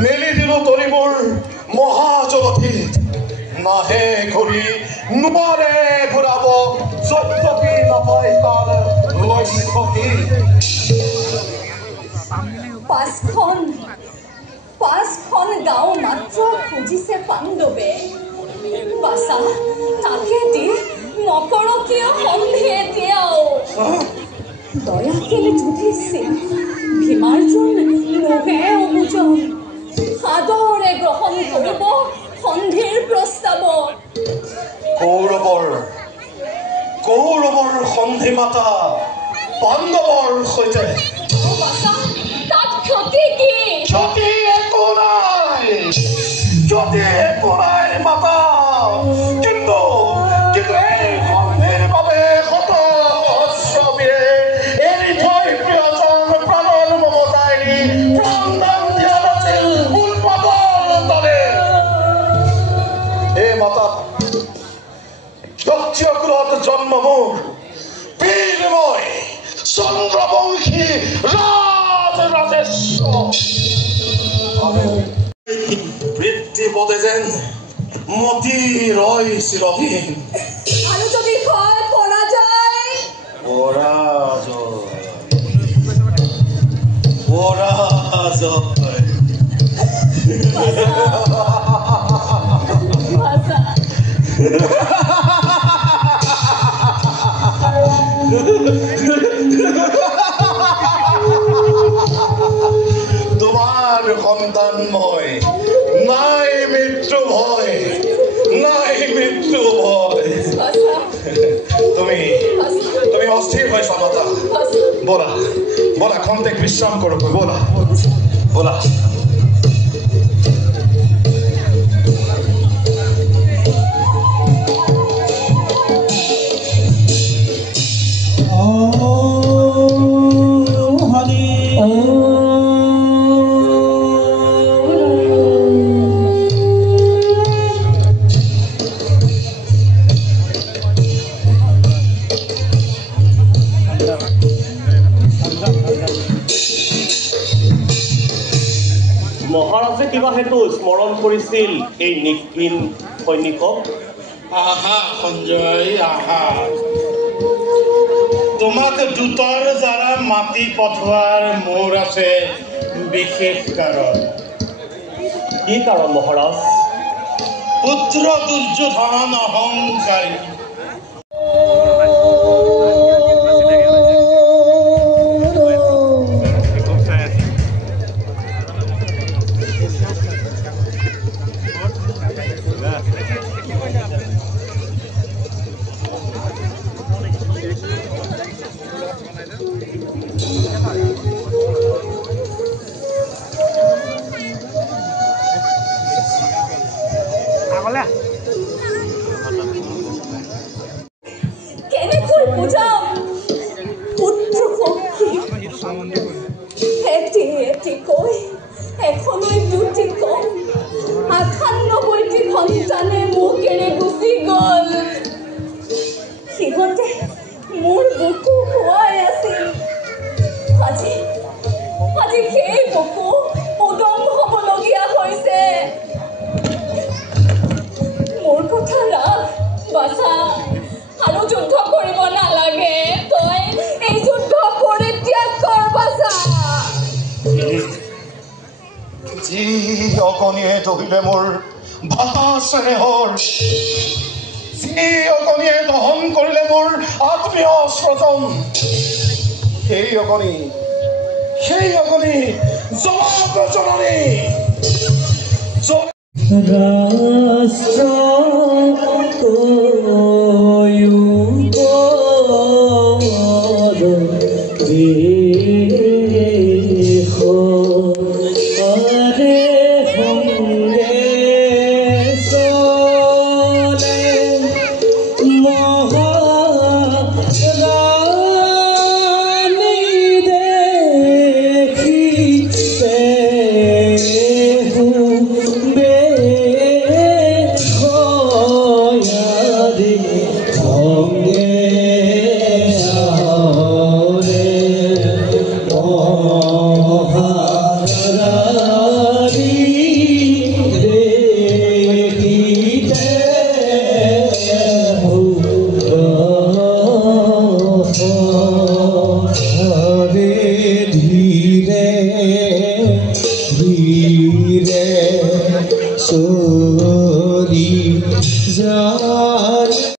মেলি দিলো তলিবোৰ মহাজগতিত নাহে ঘূৰি নোৱাৰে ঘূৰাব চকী নাপায় তাৰ লক্ষ্যকি পাঁচখন গাঁও মাত্ৰ খুজিছে পাণ্ডৱে বাছা তাকে দি নকৰ কিয় সন্ধিয়ে এতিয়াও দয়া কেলে যুধিছিল ভীমাৰ্জুন লোভে অনুজন সাদৰে গ্ৰহণ কৰিব সন্ধিৰ প্ৰস্তাৱ কৌৰৱৰ সন্ধি মাতা পাণ্ডৱৰ সৈতে তাত ক্ষতি কি ক্ষতি একো নাই মাতা কিন্তু এই সন্ধিৰ বাবে শত সহস্ৰবীৰে এৰি থৈ প্ৰিয়জন প্ৰাণৰ মমতাই প্ৰাণ দান দিয়া নাছিল উৎপাদৰ দলে এই মাতা ক্ষত্ৰিয় কুলত জন্ম মোৰ বীৰময় চন্দ্ৰবংশী বৃত্তিপদে যেন মতি ৰয় চিৰদিন আৰু যদি হয় পৰাজয় তোমাৰ সন্তান মই নাই মৃত্যু ভয় তুমি অস্থিৰ হৈছা মাতা বলা খন্তেক বিশ্ৰাম কৰো বলা মহাৰাজে কিবা হেতু স্মৰণ কৰিছিল এই নিক্ষীণ সৈনিকক আহা সঞ্জয় আহা তোমাক দূতৰ দ্বাৰা মাতি পঠোৱাৰ মোৰ আছে বিশেষ কাৰণ কি কাৰণ মহাৰাজ পুত্ৰ দুৰ্যোধন অহংকাৰী কেনেকৈ বুজাম পুত্ৰ পক্ষী এটিকৈ এখনৈ দুটি কম ৯৮টি সন্তানে মোক এৰি গুচি গ'ল সিহঁতে মোৰ বুকু খুৱাই আছিল আজি সেই বুকু উদং হ'বলগীয়া হৈছে মোৰ কথা ৰাখ বাছা আৰু যুদ্ধ কৰিব নালাগে তই এই যুদ্ধ পৰিত্যাগ কৰ বাছা যি অকণিয়ে তহিলে মোৰ ভাষা স্নেহৰ যি অকণিয়ে দহন কৰিলে মোৰ আত্মীয় স্বজন সেই অকণি জগত জননী চলি যা